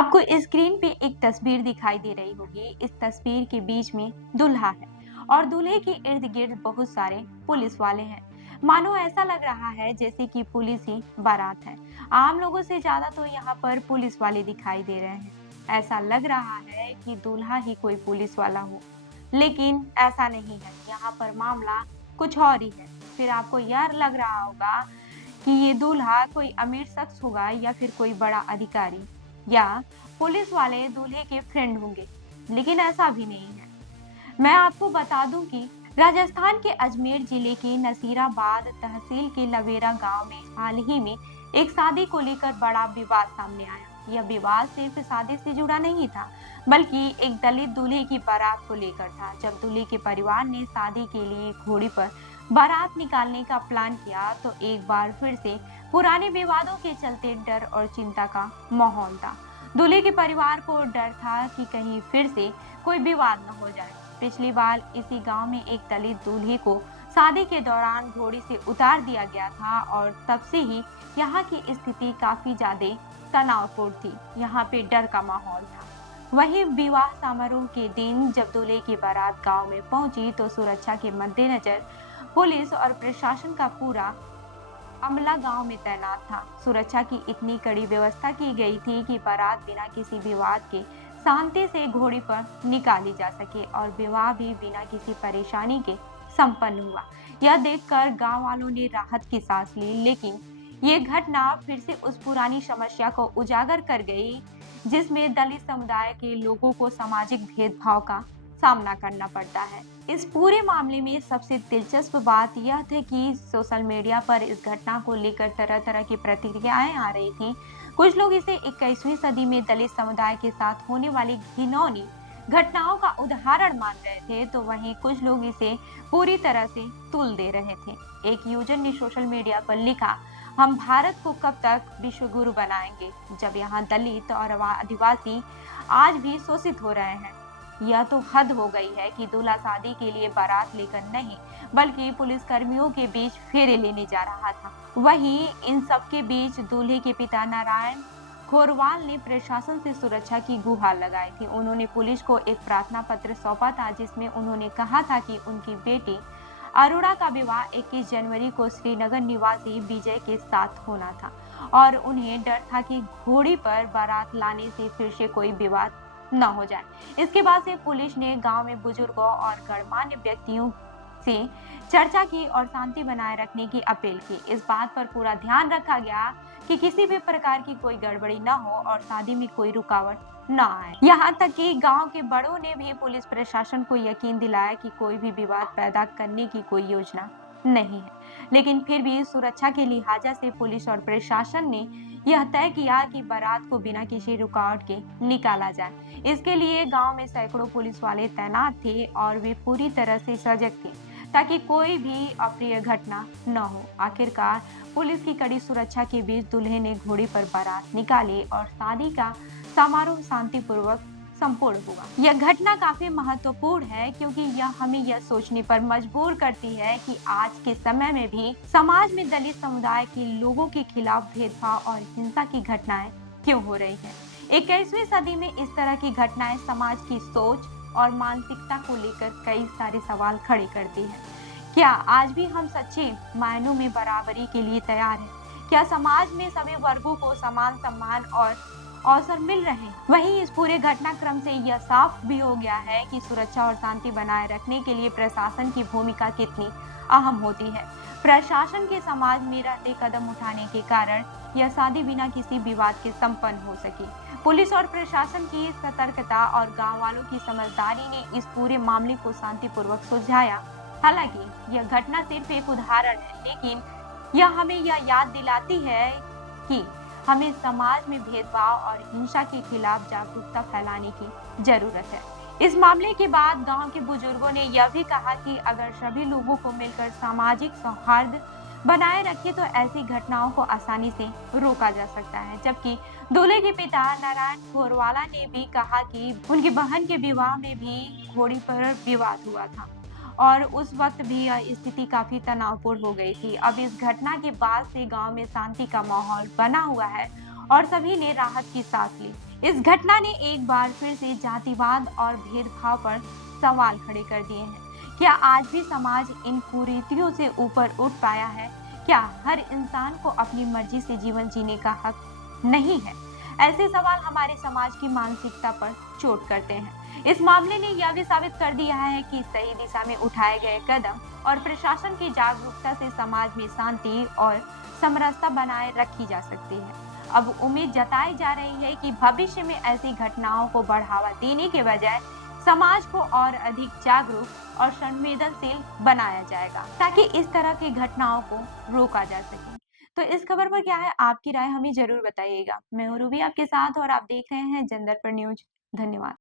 आपको स्क्रीन पे एक तस्वीर दिखाई दे रही होगी। इस तस्वीर के बीच में दूल्हा है और दूल्हे के इर्द गिर्द बहुत सारे पुलिस वाले हैं। मानो ऐसा लग रहा है जैसे कि पुलिस ही बारात है। आम लोगों से ज्यादा तो यहाँ पर पुलिस वाले दिखाई दे रहे हैं। ऐसा लग रहा है कि दूल्हा ही कोई पुलिस वाला हो, लेकिन ऐसा नहीं है। यहाँ पर मामला कुछ और ही है। फिर आपको यह लग रहा होगा कि ये दूल्हा कोई अमीर शख्स होगा या फिर कोई बड़ा अधिकारी या पुलिस वाले दूल्हे के फ्रेंड होंगे, लेकिन ऐसा भी नहीं है। मैं आपको बता दूं कि राजस्थान के अजमेर जिले के नसीराबाद तहसील के लवेरा गांव में हाल ही में एक शादी को लेकर बड़ा विवाद सामने आया। यह विवाद सिर्फ शादी से जुड़ा नहीं था, बल्कि एक दलित दूल्हे की बारात को लेकर था। जब दूल्हे के परिवार ने शादी के लिए घोड़ी पर बारात निकालने का प्लान किया, तो एक बार फिर से पुराने विवादों के चलते डर और चिंता का माहौल था। दूल्हे के परिवार को डर था कि कहीं फिर से कोई विवाद न हो जाए। पिछली बार इसी गांव में एक दलित दूल्हे को शादी के दौरान घोड़ी से उतार दिया गया था और तब से ही यहाँ की स्थिति काफी ज्यादा तनावपूर्ण थी। यहाँ पे डर का माहौल था। वहीं विवाह समारोह के दिन जब दूल्हे की बारात गांव में पहुंची, तो सुरक्षा के मद्देनजर पुलिस और प्रशासन का पूरा अमला गांव में तैनात था। सुरक्षा की इतनी कड़ी व्यवस्था की गई थी कि बारात बिना किसी विवाद के शांति से घोड़ी पर निकाली जा सके और विवाह भी बिना किसी परेशानी के संपन्न हुआ। यह देखकर गांव वालों ने राहत की सांस ली, लेकिन ये घटना फिर से उस पुरानी समस्या को उजागर कर गई, जिसमें दलित समुदाय के लोगों को सामाजिक भेदभाव का सामना करना पड़ता है। इस पूरे मामले में सबसे दिलचस्प बात यह थी कि सोशल मीडिया पर इस घटना को लेकर तरह तरह की प्रतिक्रियाएं आ रही थीं। कुछ लोग इसे 21वीं सदी में दलित समुदाय के साथ होने वाली घिनौनी घटनाओं का उदाहरण मान रहे थे, तो वहीं कुछ लोग इसे पूरी तरह से तुल दे रहे थे। एक यूजर ने सोशल मीडिया पर लिखा, हम भारत को कब तक विश्व गुरु बनाएंगे, जब यहाँ दलित और आदिवासी आज भी शोषित हो रहे हैं। यह तो हद हो गई है कि दूल्हा शादी के लिए बारात लेकर नहीं, बल्कि पुलिस कर्मियों के बीच फेरे लेने जा रहा था। वहीं इन सब के बीच दूल्हे के पिता नारायण खोरवाल ने प्रशासन से सुरक्षा की गुहार लगाई थी। उन्होंने पुलिस को एक प्रार्थना पत्र सौंपा था, जिसमें उन्होंने कहा था कि उनकी बेटी अरोड़ा का विवाह 21 जनवरी को श्रीनगर निवासी विजय के साथ होना था और उन्हें डर था कि घोड़ी पर बारात लाने से फिर से कोई विवाद न हो जाए। इसके बाद से पुलिस ने गांव में बुजुर्गों और गणमान्य व्यक्तियों से चर्चा की और शांति बनाए रखने की अपील की। इस बात पर पूरा ध्यान रखा गया कि किसी भी प्रकार की कोई गड़बड़ी न हो और शादी में कोई रुकावट न आए। यहाँ तक कि गांव के बड़ों ने भी पुलिस प्रशासन को यकीन दिलाया कि कोई भी विवाद पैदा करने की कोई योजना नहीं है। लेकिन फिर भी सुरक्षा के लिहाजा से पुलिस और प्रशासन ने यह तय किया कि बारात को बिना किसी रुकावट के निकाला जाए। इसके लिए गांव में सैकड़ों पुलिस वाले तैनात थे और वे पूरी तरह से सजग थे ताकि कोई भी अप्रिय घटना न हो। आखिरकार पुलिस की कड़ी सुरक्षा के बीच दूल्हे ने घोड़ी पर बारात निकाली और शादी का समारोह शांतिपूर्वक संपूर्ण हुआ। यह घटना काफी महत्वपूर्ण है, क्योंकि यह हमें यह सोचने पर मजबूर करती है कि आज के समय में भी समाज में दलित समुदाय के लोगों के खिलाफ भेदभाव और हिंसा की घटनाएं क्यों हो रही है। 21वीं सदी में इस तरह की घटनाएं समाज की सोच और मानसिकता को लेकर कई सारे सवाल खड़े करती है। क्या आज भी हम सच्चे मायनों में बराबरी के लिए तैयार हैं? क्या समाज में सभी वर्गों को समान सम्मान और अवसर मिल रहे हैं? वहीं इस पूरे घटनाक्रम से यह साफ भी हो गया है कि सुरक्षा और शांति बनाए रखने के लिए प्रशासन की भूमिका कितनी अहम होती है। प्रशासन के समाज में रहते कदम उठाने के कारण यह शादी बिना किसी विवाद के संपन्न हो सकी। पुलिस और प्रशासन की सतर्कता और गांव वालों की समझदारी ने इस पूरे मामले को शांतिपूर्वक सुलझाया। हालांकि यह घटना सिर्फ एक उदाहरण है, लेकिन यह हमें यह याद दिलाती है कि हमें समाज में भेदभाव और हिंसा के खिलाफ जागरूकता फैलाने की जरूरत है। इस मामले के बाद गांव के बुजुर्गों ने यह भी कहा कि अगर सभी लोगों को मिलकर सामाजिक सौहार्द बनाए रखे तो ऐसी घटनाओं को आसानी से रोका जा सकता है। जबकि दूल्हे के पिता नारायण खोरवाला ने भी कहा कि उनकी बहन के विवाह में भी घोड़ी पर विवाद हुआ था और उस वक्त भी यह स्थिति काफी तनावपूर्ण हो गई थी। अब इस घटना के बाद से गांव में शांति का माहौल बना हुआ है और सभी ने राहत की सांस ली। इस घटना ने एक बार फिर से जातिवाद और भेदभाव पर सवाल खड़े कर दिए हैं। क्या आज भी समाज इन कुरीतियों से ऊपर उठ पाया है? क्या हर इंसान को अपनी मर्जी से जीवन जीने का हक नहीं है? ऐसे सवाल हमारे समाज की मानसिकता पर चोट करते हैं। इस मामले ने यह भी साबित कर दिया है कि सही दिशा में उठाए गए कदम और प्रशासन की जागरूकता से समाज में शांति और समरसता बनाए रखी जा सकती है। अब उम्मीद जताई जा रही है कि भविष्य में ऐसी घटनाओं को बढ़ावा देने के बजाय समाज को और अधिक जागरूक और संवेदनशील बनाया जाएगा, ताकि इस तरह की घटनाओं को रोका जा सके। तो इस खबर पर क्या है आपकी राय, हमें जरूर बताइएगा। मैं हूँ रूबी आपके साथ और आप देख रहे हैं जनदर्पण न्यूज। धन्यवाद।